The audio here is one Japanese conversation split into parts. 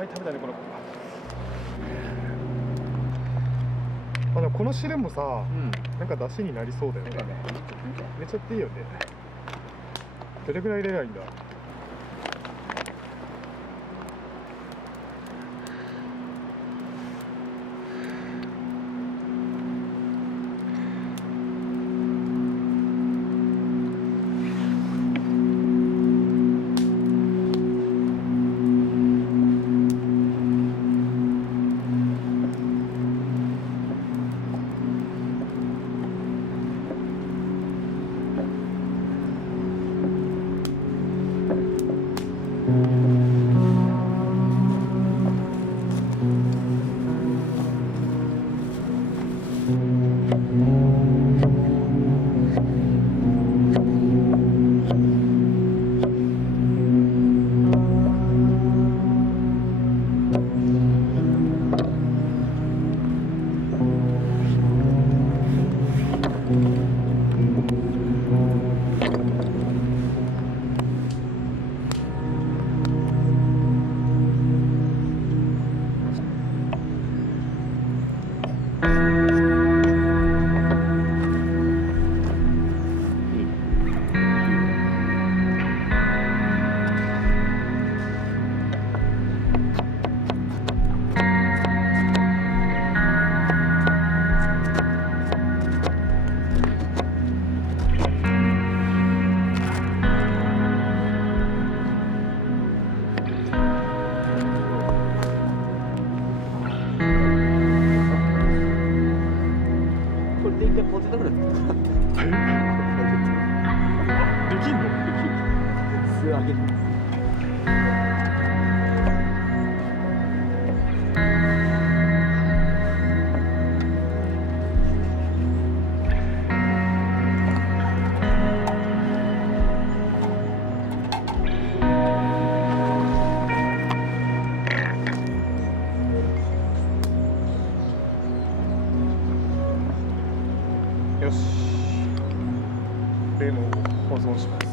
ぱい食べたねこの子。でもこの汁もさ、なんか出汁になりそうだよね。めっちゃっていいよね。どれぐらい入れないんだ。ポテトフライ作った。できんの？素揚げ。よし。レモンを保存します。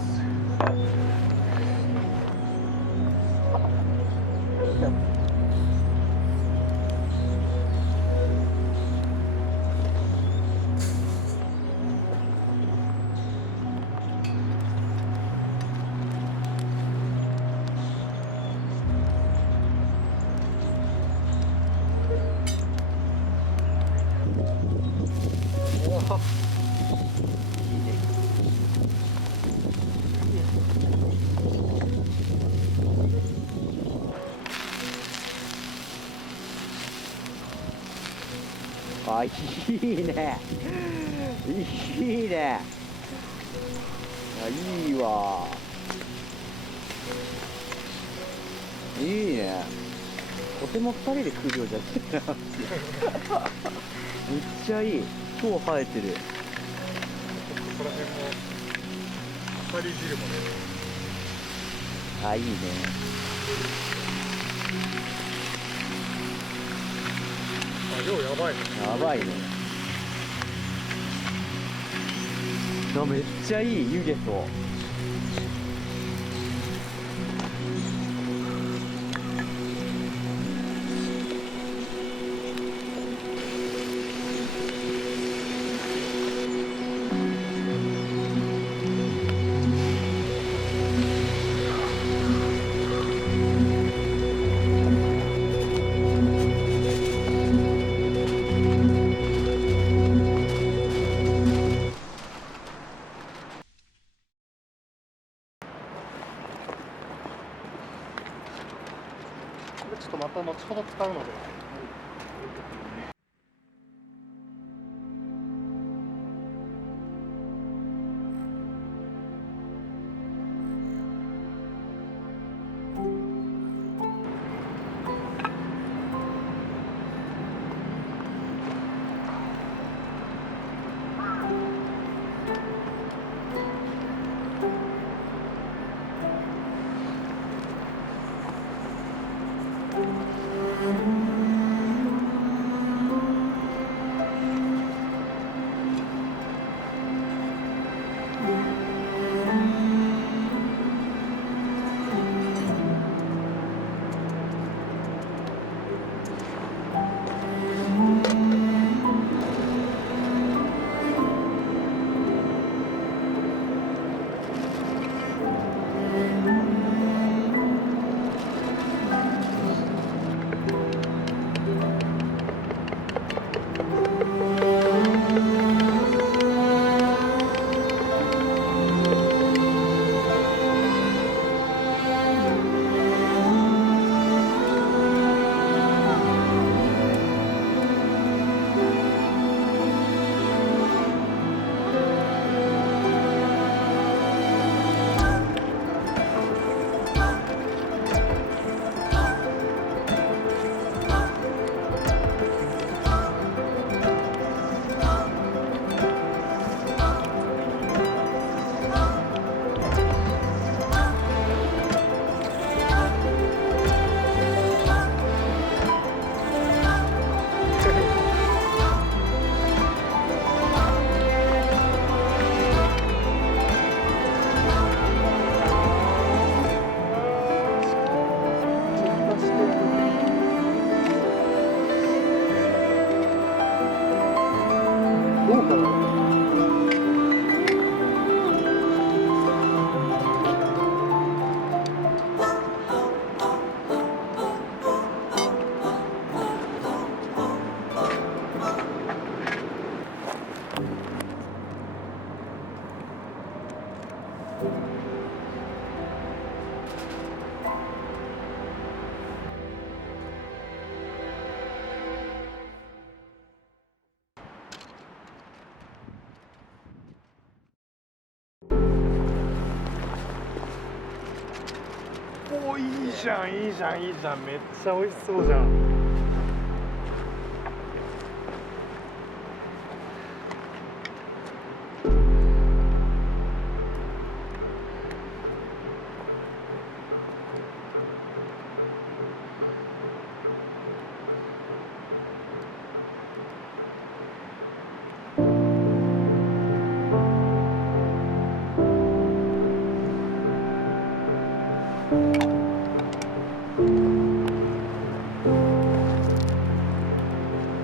あ、いいね。いいね。いいわ。いいね。とても2人で食う量じゃないな。めっちゃいい。超生えてる。ここら辺もアサリ汁もね。あ、いいね。量やばいね。やばいね。めっちゃいい湯気と。ちょっとまた後ほど使うので。おー、いいじゃんいいじゃんいいじゃん、めっちゃ美味しそうじゃん。パ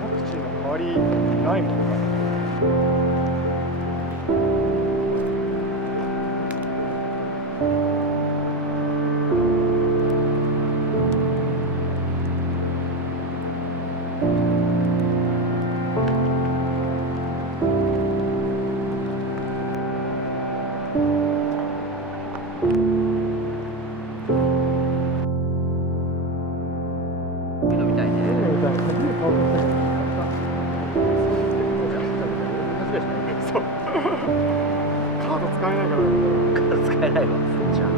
クチーの代わりないもんか。飲みたいね。みたいな初めて顔見たけどそうカード使えないから使えないわ。じゃあ。